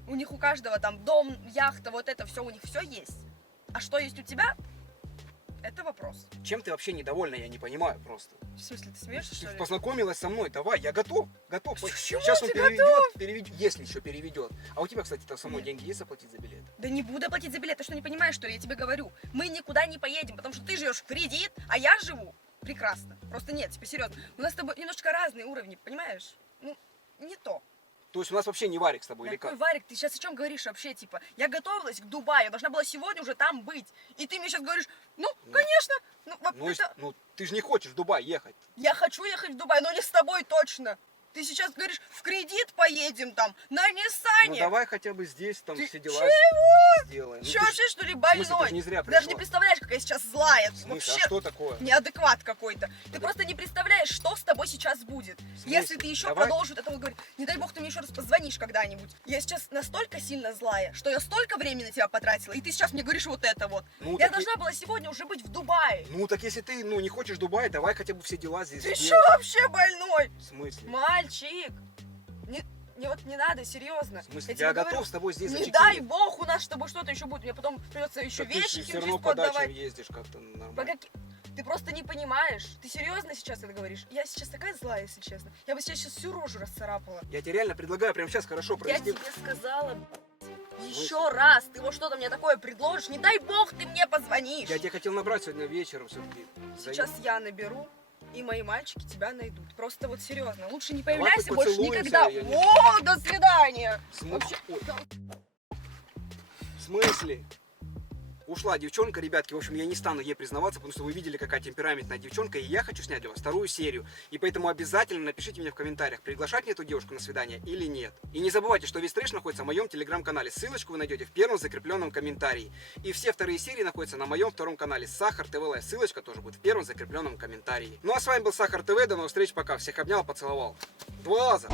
У них у каждого там дом, яхта, вот это все, у них все есть. А что есть у тебя? Это вопрос. Чем ты вообще недовольна, я не понимаю просто. В смысле, ты смеешься, что Ты ли? познакомилась со мной, давай, я готов, готов. Почему Сейчас он ты переведет, если еще переведет. А у тебя, кстати-то самой Нет. деньги есть заплатить за билет? Да не буду платить за билет, ты что, не понимаешь, что ли? Я тебе говорю. Мы никуда не поедем, потому что ты живешь в кредит, а я живу прекрасно. Просто нет, типа, серьезно. У нас с тобой немножко разные уровни, понимаешь? Ну, не то. То есть у нас вообще не варик с тобой или Какой как? Варик, ты сейчас о чем говоришь вообще, типа? Я готовилась к Дубаю, должна была сегодня уже там быть. И ты мне сейчас говоришь, ну, конечно, Ну, это... ну, ты же не хочешь в Дубай ехать. Я хочу ехать в Дубай, но не с тобой точно. Ты сейчас говоришь, в кредит поедем там, на Ну Ниссане. давай хотя бы здесь там Ты все дела сделаем. Ну, Че ты ж- вообще, что ли, в больной? смысле, ты ж не зря Даже не пришла. представляешь, какая я сейчас злая. В смысле, Вообще а что такое? неадекват какой-то. Ты просто не представляешь, что с тобой сейчас будет. смысле? Если ты еще Давай. продолжишь этого говорить. Не дай бог, ты мне еще раз позвонишь когда-нибудь. Я сейчас настолько сильно злая, что я столько времени на тебя потратила, и ты сейчас мне говоришь вот это вот. Ну, Я так и- должна была сегодня уже быть в Дубае. Ну так если ты не хочешь в Дубай, давай хотя бы все дела здесь Ты что сделаем. вообще больной? В смысле? Мальчик, не надо, серьезно. В смысле? тебе Я говорю, готов с тобой здесь не зачекинить. дай бог у нас с тобой что-то еще будет. Мне потом придется еще Так ты вещи все равно химчистку по дачам отдавать. ездишь как-то нормально. По каки- Ты просто не понимаешь. Ты серьезно сейчас это говоришь? Я сейчас такая злая, если честно. Я бы себе сейчас всю рожу расцарапала. Я тебе реально предлагаю прямо сейчас хорошо Я провести... тебе сказала, еще раз, ты вот что-то мне такое предложишь, не дай бог ты мне позвонишь. Я тебя хотел набрать сегодня вечером все-таки. Сейчас я наберу, и мои мальчики тебя найдут. Просто вот серьезно, лучше не Давай появляйся хоть больше поцелуемся, никогда. я не- О, до свидания. Вообще... В смысле? Ушла девчонка, ребятки, в общем, я не стану ей признаваться, потому что вы видели, какая темпераментная девчонка, и я хочу снять для вас вторую серию. И поэтому обязательно напишите мне в комментариях, приглашать мне эту девушку на свидание или нет. И не забывайте, что весь трэш находится в моем телеграм-канале. Ссылочку вы найдете в первом закрепленном комментарии. И все вторые серии находятся на моем втором канале Сахар ТВ Лайв. Ссылочка тоже будет в первом закрепленном комментарии. Ну а с вами был Сахар ТВ, до новых встреч, пока. Всех обнял, поцеловал. 2 раза.